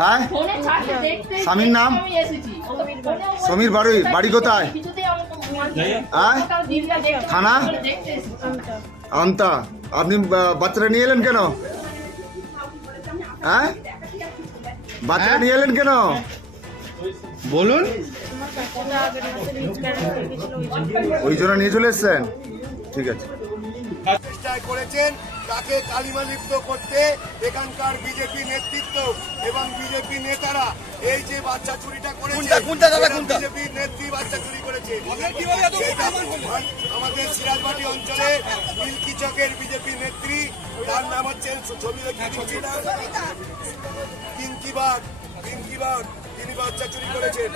হ্যাঁ, স্বামীর নাম সমীর বাড়ুই। বাড়ি কোথায়? হ্যাঁ, থানা আমতা। আপনি বাচ্চাটা নিয়ে এলেন কেন? হ্যাঁ, বাচ্চাটা নিয়ে এলেন কেন বলুন? ওই জন্য নিয়ে চলে এসছেন? ঠিক আছে। চেষ্টা করেছেন তাকে কালিমালিপ্ত করতে এখানকার বিজেপি নেতৃত্ব এবং বিজেপি নেতারা। এই যে বাচ্চা চুরিটা করেছে, বিজেপি নেত্রী বাচ্চা চুরি করেছে। আমাদের সিরাজবাটি অঞ্চলে মিল্কি চকের বিজেপি নেত্রী, তার নাম হচ্ছে পিঙ্কিবাগ, তিনি বাচ্চা চুরি করেছেন।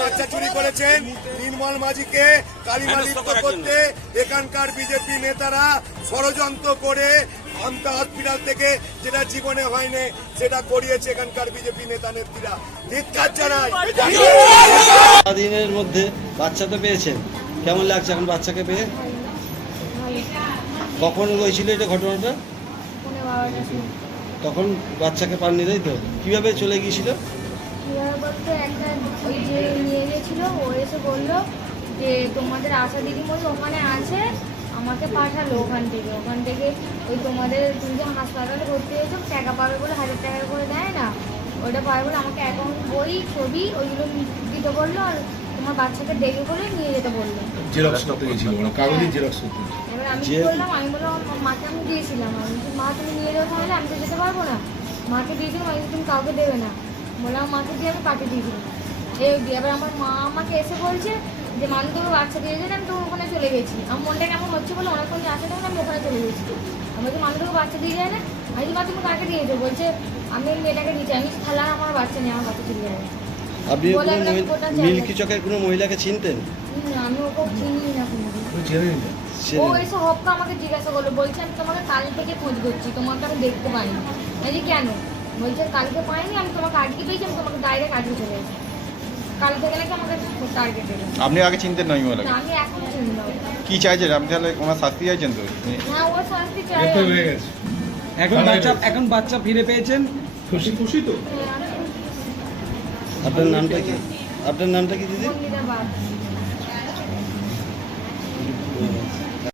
বাচ্চা চুরি করেছেন। নির্মল মাঝিকে কালিমালিপ্ত করতে এখানকার বিজেপি নেতারা ষড়যন্ত্র করে আমতা হসপিটাল থেকে যেটা জীবনে হয়নি সেটা করিয়েছে এখানকার বিজেপি নেতা নেত্রীরা। ধিক্কার জানাই। দিনের মধ্যে বাচ্চা তো পেয়েছেন, কেমন লাগছে এখন বাচ্চাকে পেয়ে? কখন হয়েছিল এটা ঘটনাটা? তখন বাচ্চাকে পাননি, তাই তো? কিভাবে চলে গিয়েছিল? বলতে একটা ওই যে নিয়ে গেছিল, ও এসে বললো যে তোমাদের আশা দিদিমণি ওখানে আছে, আমাকে পাঠালো ওখান থেকে ওই তোমাদের তুমি যে হাসপাতালে ভর্তি হয়েছো টাকা পাবে বলে 1000 টাকা করে দেয় না, ওইটা পাবে বলে আমাকে অ্যাকাউন্ট বই ছবি ওইগুলো দিতে বললো, আর তোমার বাচ্চাকে ডেকে করে নিয়ে যেতে বললো। এবার আমি বললাম, আমি বললাম মাকে আমি দিয়েছিলাম, আমি মা তুমি নিয়ে যাও তাহলে, আমি তো যেতে পারবো না। মাকে দিয়েছিলাম, আমি তুমি কাউকে দেবে না বললাম, মাকে দিয়ে আমি পাঠিয়ে দিয়েছিলাম। এবার আমার মা আমাকে এসে বলছে যে মানুষ তোকে বাচ্চা দিয়ে যেন আমি তো ওখানে চলে গেছি। আমার মনটা কেমন হচ্ছে বলে অনেকক্ষণ আসে তখন আমি ওখানে চলে গেছি। আমি তো মানুষ তোকে বাচ্চা দিয়ে যায় না, আমি মা তুমি কাকে দিয়েছো? বলছে আমি মেয়েটাকে দিয়েছি। আমি খেলা আমার বাচ্চা নেই, আমার বাচ্চা চলে যায়। আপনি মিল্কি চকের কোনো মহিলাকে চিনতেন? আমি ওকে চিনি না কোনো। ও এসে হপ্তা আমাকে জিজ্ঞাসা করলো, বলছে আমি তোমাকে কাল থেকে খোঁজ করছি, তোমাকে আমি দেখতে পাইনি। আমি কেন? বলছে কালকে পাইনি, আমি তোমাকে আজকে পেয়েছি, আমি তোমাকে ডাইরেক্ট আজকে চলে এসেছি। কাল থেকে নাকি আমাকে টার্গেট দিল। আপনি আগে চিনতেন না? আমি এখন চিনি না। কি চাইছেন আপনি তাহলে? ওনার শাস্তি চাইছেন তো? হ্যাঁ, ও শাস্তি চাই। এখন বাচ্চা ফিরে পেয়েছেন, খুশি তো? আপনার নামটা কি? আপনার নামটা কি দিদি? মন্দিরা বাদ।